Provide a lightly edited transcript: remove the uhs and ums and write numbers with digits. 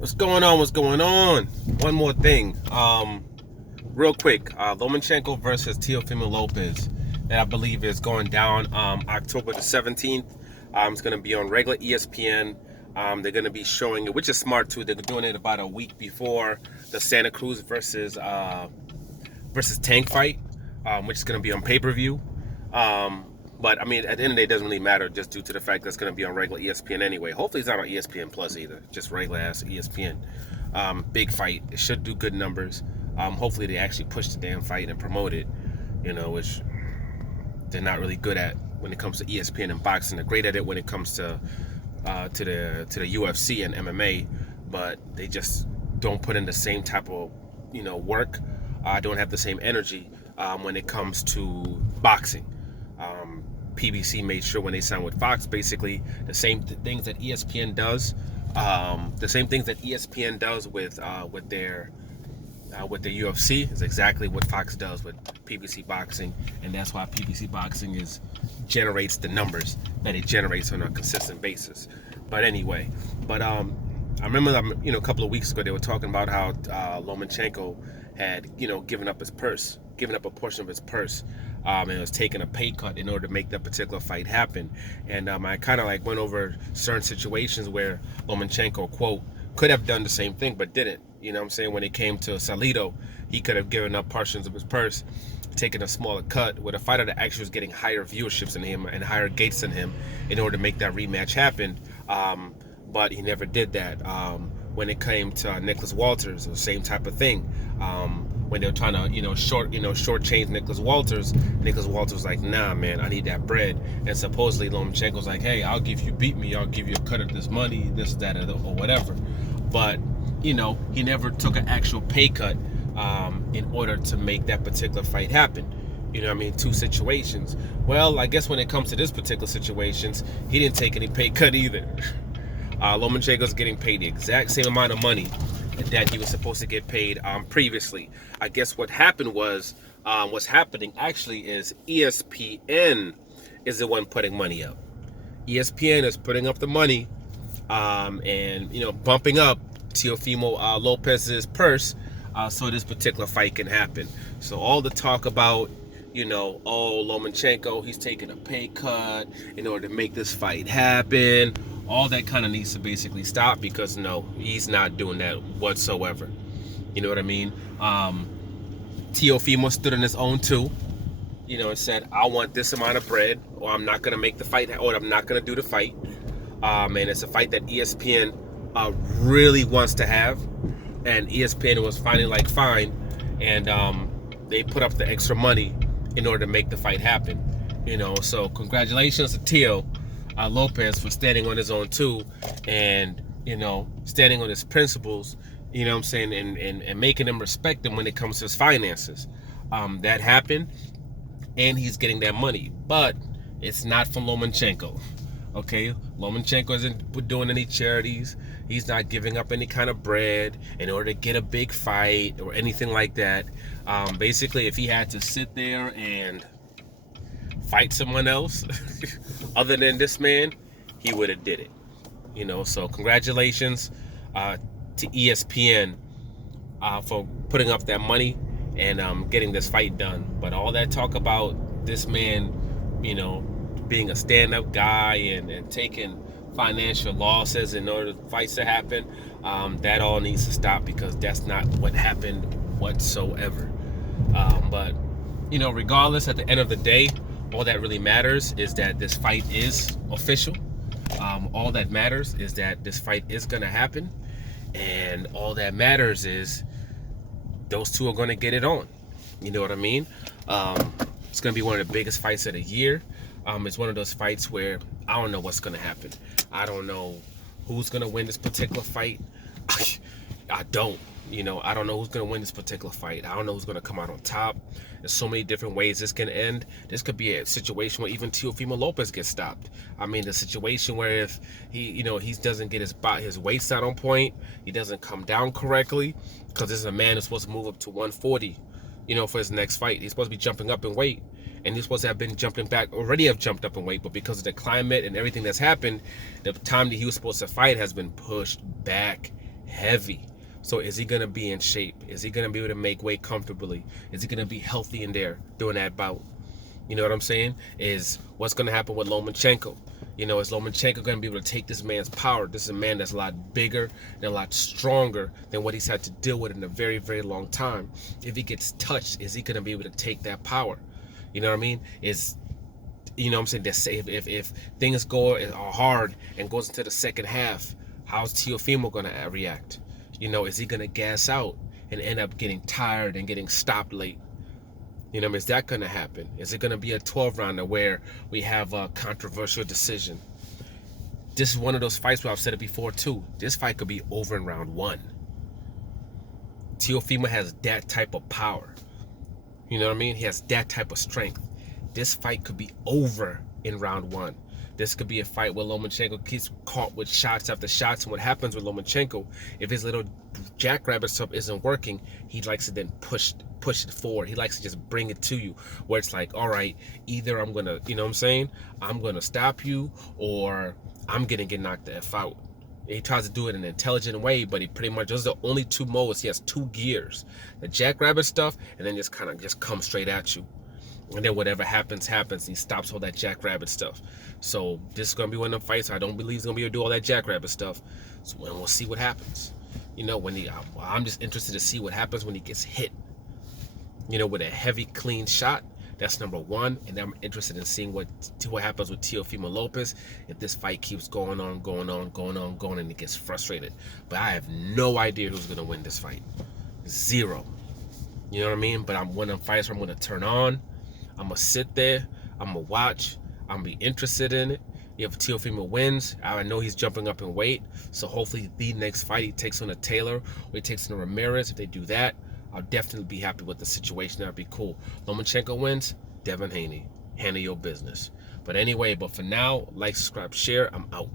What's going on? What's going on? One more thing. Real quick. Lomachenko versus Teofimo Lopez. That I believe is going down October the 17th. It's going to be on regular ESPN. They're going to be showing it, which is smart too. They're doing it about a week before the Santa Cruz versus Tank fight, which is going to be on pay-per-view. But I mean, at the end of the day, it doesn't really matter just due to the fact that it's going to be on regular ESPN anyway. Hopefully, it's not on ESPN Plus either, just regular ass ESPN. Big fight. It should do good numbers. Hopefully, they actually push the damn fight and promote it, which they're not really good at when it comes to ESPN and boxing. They're great at it when it comes to the UFC and MMA, but they just don't put in the same type of work. Don't have the same energy when it comes to boxing. PBC made sure when they signed with Fox, basically the same things that ESPN does, with their UFC is exactly what Fox does with PBC boxing, and that's why PBC boxing generates the numbers that it generates on a consistent basis. But anyway, I remember a couple of weeks ago they were talking about how Lomachenko had given up a portion of his purse, and was taking a pay cut in order to make that particular fight happen. And I kind of went over certain situations where Lomachenko, quote, could have done the same thing but didn't. You know what I'm saying? When it came to Salido, he could have given up portions of his purse, taken a smaller cut with a fighter that actually was getting higher viewerships than him and higher gates than him in order to make that rematch happen. But he never did that. When it came to Nicholas Walters, the same type of thing. When they were trying to, short-change Nicholas Walters was like, nah, man, I need that bread. And supposedly Lomachenko's like, hey, beat me, I'll give you a cut of this money, this, that, or whatever. But, he never took an actual pay cut in order to make that particular fight happen. Two situations. Well, I guess when it comes to this particular situations, he didn't take any pay cut either. Lomachenko's getting paid the exact same amount of money that he was supposed to get paid previously. I guess what happened was, what's happening actually is ESPN is the one putting money up. ESPN is putting up the money and bumping up Teofimo Lopez's purse so this particular fight can happen. So all the talk about Lomachenko, he's taking a pay cut in order to make this fight happen. All that kind of needs to basically stop, because no, he's not doing that whatsoever. You know what I mean? Teofimo stood on his own too, and said, I want this amount of bread, or I'm not going to make the fight, or I'm not going to do the fight. And it's a fight that ESPN really wants to have. And ESPN was finally fine. And they put up the extra money in order to make the fight happen. So congratulations to Teo Lopez for standing on his own too, and standing on his principles, and making him respect him when it comes to his finances. That happened, and he's getting that money, but it's not from Lomachenko. Okay, Lomachenko isn't doing any charities. He's not giving up any kind of bread in order to get a big fight or anything like that. Basically, if he had to sit there and fight someone else other than this man, he would have did it. So congratulations to ESPN for putting up that money and getting this fight done. But all that talk about this man being a stand-up guy and taking financial losses in order for fights to happen, that all needs to stop, because that's not what happened whatsoever. But regardless, at the end of the day, all that really matters is that this fight is official. All that matters is that this fight is going to happen. And all that matters is those two are going to get it on. You know what I mean? It's going to be one of the biggest fights of the year. It's one of those fights where I don't know what's going to happen. I don't know who's going to win this particular fight. I don't know who's going to win this particular fight. I don't know who's going to come out on top. There's so many different ways this can end. This could be a situation where even Teofimo Lopez gets stopped. I mean, the situation where if he doesn't get his waist out on point, he doesn't come down correctly, because this is a man who's supposed to move up to 140, for his next fight. He's supposed to be jumping up in weight, and he's supposed to have been already have jumped up in weight, but because of the climate and everything that's happened, the time that he was supposed to fight has been pushed back heavy. So is he going to be in shape? Is he going to be able to make weight comfortably? Is he going to be healthy in there during that bout? You know what I'm saying? Is what's going to happen with Lomachenko? You know, is Lomachenko going to be able to take this man's power? This is a man that's a lot bigger and a lot stronger than what he's had to deal with in a very, very long time. If he gets touched, is he going to be able to take that power? You know what I mean? You know what I'm saying? If things go hard and goes into the second half, how's Teofimo going to react? You know, is he going to gas out and end up getting tired and getting stopped late? You know, is that going to happen? Is it going to be a 12-rounder where we have a controversial decision? This is one of those fights where I've said it before too. This fight could be over in round 1. Teofimo has that type of power. You know what I mean? He has that type of strength. This fight could be over in round 1. This could be a fight where Lomachenko gets caught with shots after shots. And what happens with Lomachenko, if his little jackrabbit stuff isn't working, he likes to then push it forward. He likes to just bring it to you, where it's like, all right, either I'm gonna, you know what I'm saying, I'm gonna stop you, or I'm gonna get knocked the F out. He tries to do it in an intelligent way, but he pretty much, those are the only 2 modes. He has 2 gears, the jackrabbit stuff, and then just kind of just come straight at you. And then whatever happens, happens. He stops all that jackrabbit stuff. So this is going to be one of the fights. I don't believe he's going to be able to do all that jackrabbit stuff. So we'll see what happens. You know, I'm just interested to see what happens when he gets hit. You know, with a heavy, clean shot. That's number 1. And I'm interested in seeing what happens with Teofimo Lopez if this fight keeps going on, and he gets frustrated. But I have no idea who's going to win this fight. 0. You know what I mean? But I'm one of them fights where I'm going to turn on. I'm going to sit there, I'm going to watch, I'm going to be interested in it. If Teofimo wins, I know he's jumping up in weight, so hopefully the next fight he takes on a Taylor or he takes on a Ramirez. If they do that, I'll definitely be happy with the situation. That'd be cool. Lomachenko wins, Devin Haney, handle your business. But anyway, for now, like, subscribe, share, I'm out.